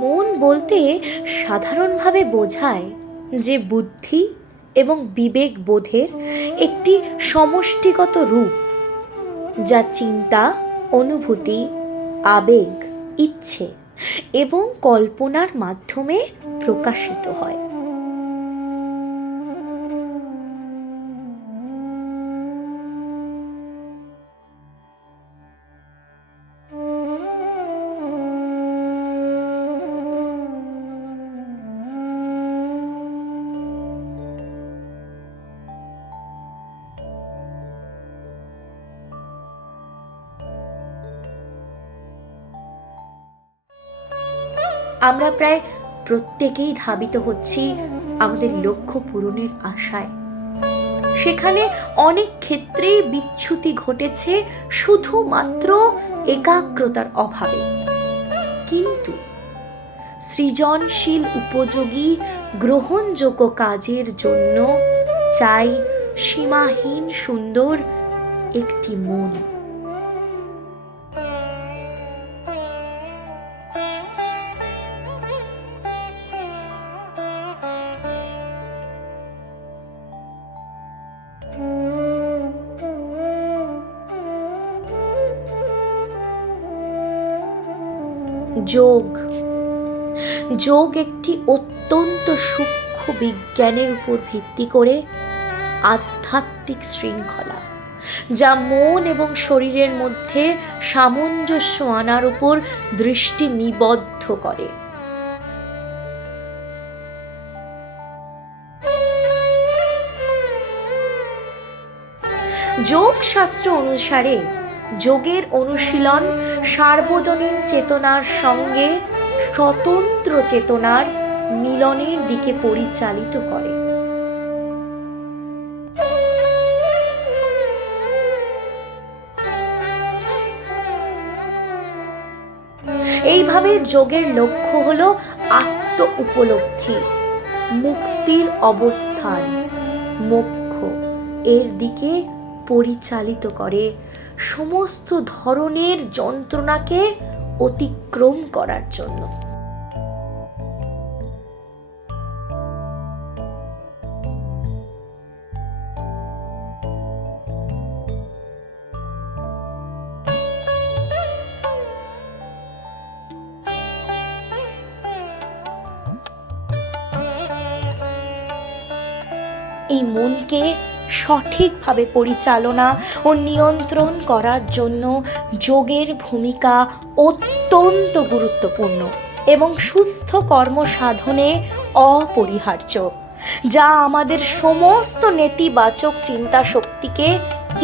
মন বলতে সাধারণভাবে বোঝায় যে বুদ্ধি এবং বিবেক বোধের একটি সমষ্টিগত রূপ, যা চিন্তা, অনুভূতি, আবেগ, ইচ্ছে এবং কল্পনার মাধ্যমে প্রকাশিত হয়। আমরা প্রায় প্রত্যেকেই ধাবিত হচ্ছি আমাদের লক্ষ্য পূরণের আশায়। সেখানে অনেক ক্ষেত্রেই বিচ্যুতি ঘটেছে শুধুমাত্র একাগ্রতার অভাবে। কিন্তু সৃজনশীল, উপযোগী, গ্রহণযোগ্য কাজের জন্য চাই সীমাহীন সুন্দর একটি মন। যোগ একটি অত্যন্ত সূক্ষ্ম বিজ্ঞানের উপর ভিত্তি করে আধ্যাত্মিক শৃঙ্খলা, যা মন এবং শরীরের মধ্যে সামঞ্জস্য আনার উপর দৃষ্টি নিবদ্ধ করে। যোগ শাস্ত্র অনুসারে যোগের অনুশীলন সার্বজনীন চেতনার সঙ্গে স্বতন্ত্র চেতনার মিলনের দিকে পরিচালিত করে। এইভাবে যোগের লক্ষ্য হলো আত্ম উপলব্ধি, মুক্তির অবস্থান, মোক্ষ এর দিকে পরিচালিত করে, সমস্ত ধরনের যন্ত্রণাকে অতিক্রম করার জন্য। এই মনকে সঠিকভাবে পরিচালনা ও নিয়ন্ত্রণ করার জন্য যোগের ভূমিকা অত্যন্ত গুরুত্বপূর্ণ এবং সুস্থ কর্মসাধনে অপরিহার্য, যা আমাদের সমস্ত নেতিবাচক চিন্তা শক্তিকে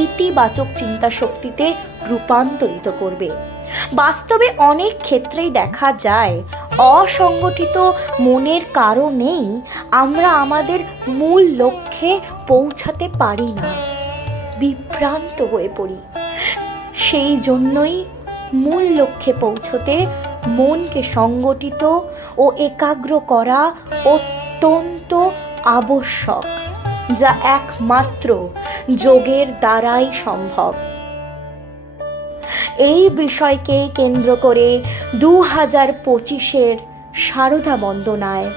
ইতিবাচক চিন্তা শক্তিতে রূপান্তরিত করবে। বাস্তবে অনেক ক্ষেত্রেই দেখা যায় অসংগঠিত মনের কারণেই আমরা আমাদের মূল লক্ষ্যে পৌঁছাতে পারি না, বিভ্রান্ত হয়ে পড়ি। সেই জন্যই মূল লক্ষ্যে পৌঁছতে মনকে সংগঠিত ও একাগ্র করা অত্যন্ত আবশ্যক, যা একমাত্র যোগের দ্বারাই সম্ভব। এই বিষয়কে কেন্দ্র করে 2025 শারদা বন্দনায়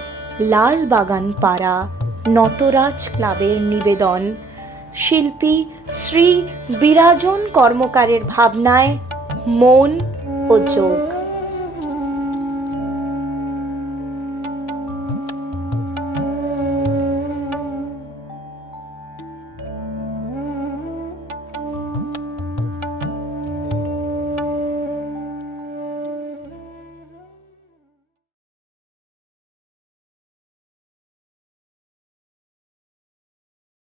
লালবাগান পাড়া নটরাজ ক্লাবের নিবেদন, শিল্পী শ্রী বিরাজন কর্মকারের ভাবনায় মন ও যোগ।